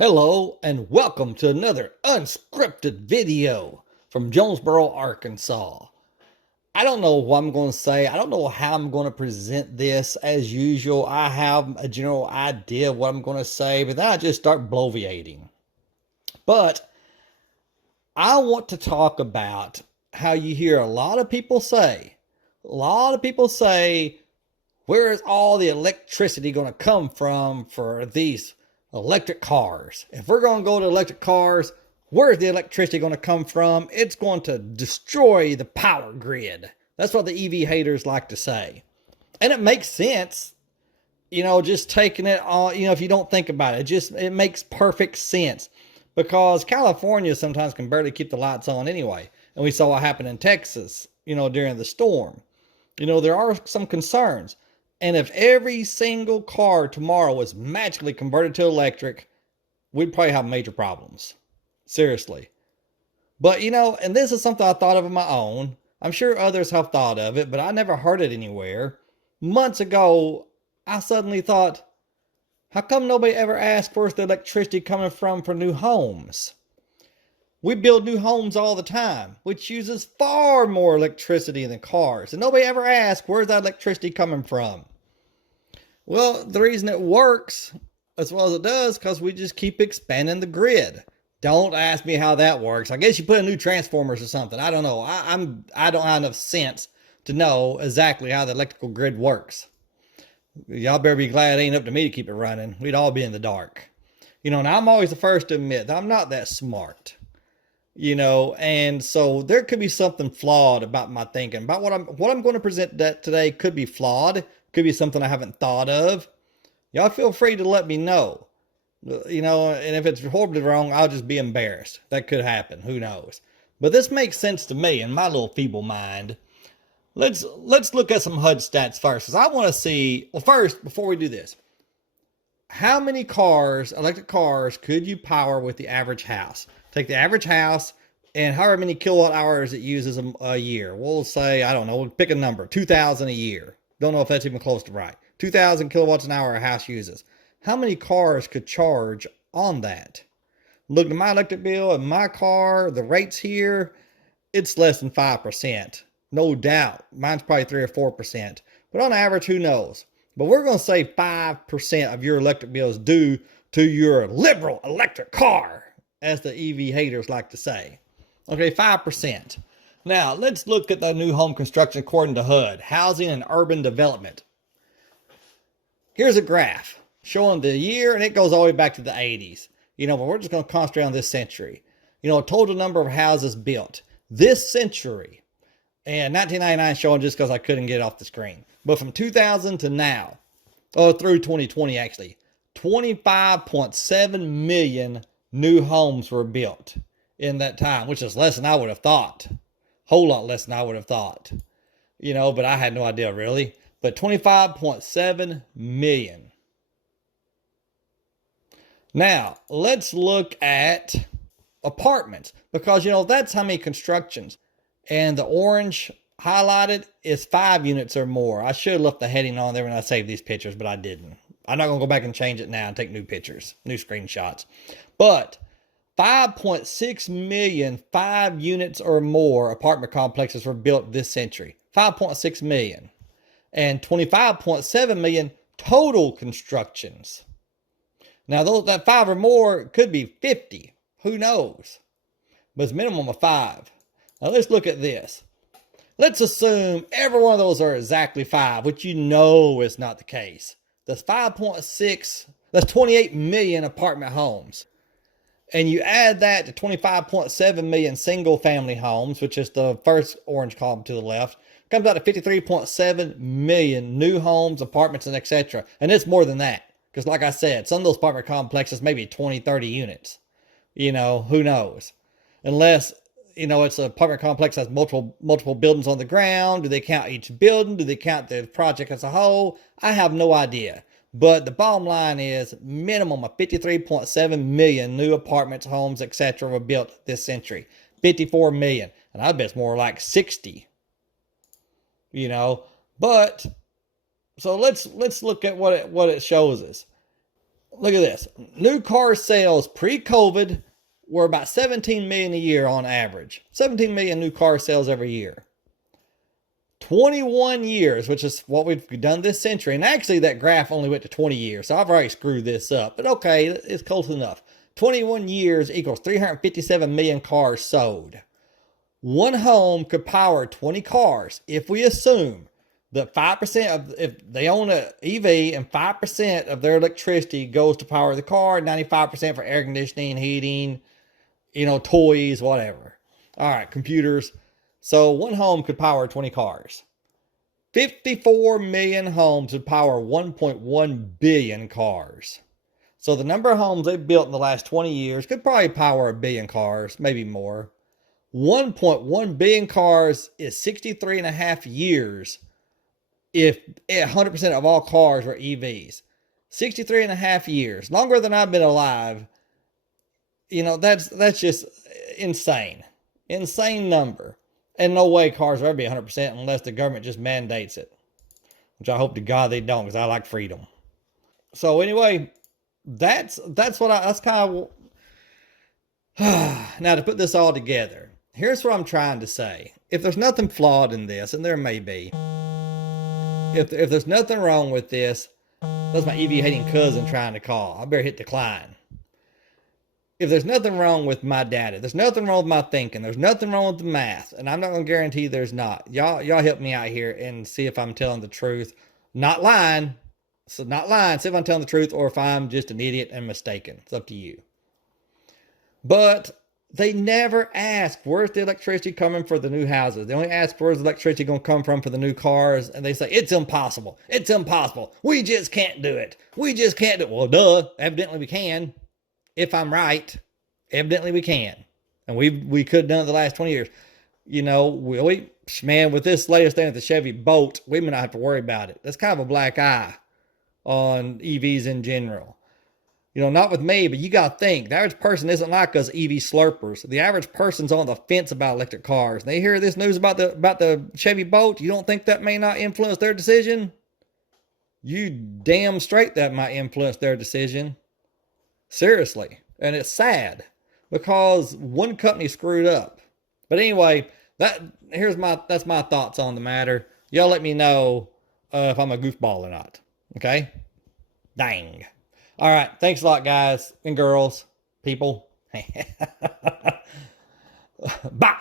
Hello and welcome to another unscripted video from Jonesboro, Arkansas. I don't know what I'm going to say. I don't know how I'm going to present this. As usual, I have a general idea of what I'm going to say, but then I just start bloviating. But I want to talk about how you hear a lot of people say, where is all the electricity going to come from for these electric cars? If we're going to go to electric cars, where's the electricity going to come from? It's going to destroy the power grid. That's what the EV haters like to say. And it makes sense, just taking it all, if you don't think about it, it makes perfect sense because California sometimes can barely keep the lights on anyway. And we saw what happened in Texas, during the storm. There are some concerns. And if every single car tomorrow was magically converted to electric, we'd probably have major problems. Seriously. But, and this is something I thought of on my own. I'm sure others have thought of it, but I never heard it anywhere. Months ago, I suddenly thought, how come nobody ever asked where's the electricity coming from for new homes? We build new homes all the time, which uses far more electricity than cars. And nobody ever asks, where's that electricity coming from? Well, the reason it works as well as it does, because we just keep expanding the grid. Don't ask me how that works. I guess you put in new transformers or something. I don't know. I don't have enough sense to know exactly how the electrical grid works. Y'all better be glad it ain't up to me to keep it running. We'd all be in the dark. And I'm always the first to admit that I'm not that smart. And so there could be something flawed about my thinking. About what I'm going to present that today could be flawed, could be something I haven't thought of. Y'all feel free to let me know. And if it's horribly wrong, I'll just be embarrassed. That could happen. Who knows? But this makes sense to me in my little feeble mind. Let's look at some HUD stats first, because I want to see. Well, first, before we do this, how many cars, electric cars, could you power with the average house? Take the average house and however many kilowatt hours it uses a year. We'll say, I don't know, we'll pick a number, 2,000 a year. Don't know if that's even close to right. 2,000 kilowatts an hour a house uses. How many cars could charge on that? Look at my electric bill and my car, the rates here, it's less than 5%. No doubt. Mine's probably 3 or 4%. But on average, who knows? But we're going to say 5% of your electric bill is due to your liberal electric car, as the EV haters like to say. Okay, 5%. Now, let's look at the new home construction according to HUD, Housing and Urban Development. Here's a graph showing the year, and it goes all the way back to the 80s. But we're just going to concentrate on this century. A total number of houses built this century. And 1999 showing just because I couldn't get it off the screen. But from 2000 to now, through 2020 actually, 25.7 million new homes were built in that time, which is less than I would have thought. Whole lot less than I would have thought. But I had no idea really. But 25.7 million. Now, let's look at apartments, because that's how many constructions. And the orange highlighted is 5 units or more. I should have left the heading on there when I saved these pictures, but I didn't. I'm not going to go back and change it now and take new pictures, new screenshots. But 5.6 million 5 units or more apartment complexes were built this century. 5.6 million. And 25.7 million total constructions. Now, that 5 or more could be 50. Who knows? But it's a minimum of 5. Now, let's look at this. Let's assume every one of those are exactly 5, which is not the case. That's 5.6, that's 28 million apartment homes. And you add that to 25.7 million single family homes, which is the first orange column to the left, comes out to 53.7 million new homes, apartments, and etc. And it's more than that. Because like I said, some of those apartment complexes may be 20, 30 units. Who knows? Unless, it's an apartment complex that has multiple buildings on the ground. Do they count each building? Do they count the project as a whole? I have no idea. But the bottom line is minimum of 53.7 million new apartments, homes, etc. were built this century. 54 million. And I bet it's more like 60. But so let's look at what it shows us. Look at this. New car sales pre-COVID were about 17 million a year on average. 17 million new car sales every year. 21 years, which is what we've done this century. And actually, that graph only went to 20 years, so I've already screwed this up. But okay, it's close enough. 21 years equals 357 million cars sold. One home could power 20 cars if we assume that 5% of, if they own an EV and 5% of their electricity goes to power the car, 95% for air conditioning, heating, toys, whatever. All right, computers. So one home could power 20 cars. 54 million homes would power 1.1 billion cars. So the number of homes they've built in the last 20 years could probably power a billion cars, maybe more. 1.1 billion cars is 63 and a half years if 100% of all cars were EVs. 63 and a half years, longer than I've been alive. That's just insane. Insane number. And no way cars will ever be 100% unless the government just mandates it. Which I hope to God they don't, because I like freedom. So anyway, that's kind of now to put this all together. Here's what I'm trying to say. If there's nothing flawed in this, and there may be, if there's nothing wrong with this, that's my EV hating cousin trying to call. I better hit decline. If there's nothing wrong with my data, there's nothing wrong with my thinking, there's nothing wrong with the math, and I'm not going to guarantee there's not. Y'all help me out here and see if I'm telling the truth. Not lying. So not lying. See if I'm telling the truth or if I'm just an idiot and mistaken. It's up to you. But they never ask, where's the electricity coming for the new houses? They only ask, where's the electricity going to come from for the new cars? And they say, it's impossible. It's impossible. We just can't do it. We just can't do it. Well, duh. Evidently we can. If I'm right, evidently we can. And we could have done it the last 20 years. Man, with this latest thing with the Chevy Bolt, we may not have to worry about it. That's kind of a black eye on EVs in general. Not with me, but you got to think. The average person isn't like us EV slurpers. The average person's on the fence about electric cars. They hear this news about the Chevy Bolt. You don't think that may not influence their decision? You damn straight that might influence their decision. Seriously. And it's sad because one company screwed up. But anyway, that's my thoughts on the matter. Y'all let me know if I'm a goofball or not. Okay? Dang. All right. Thanks a lot, guys and girls, people. Bye.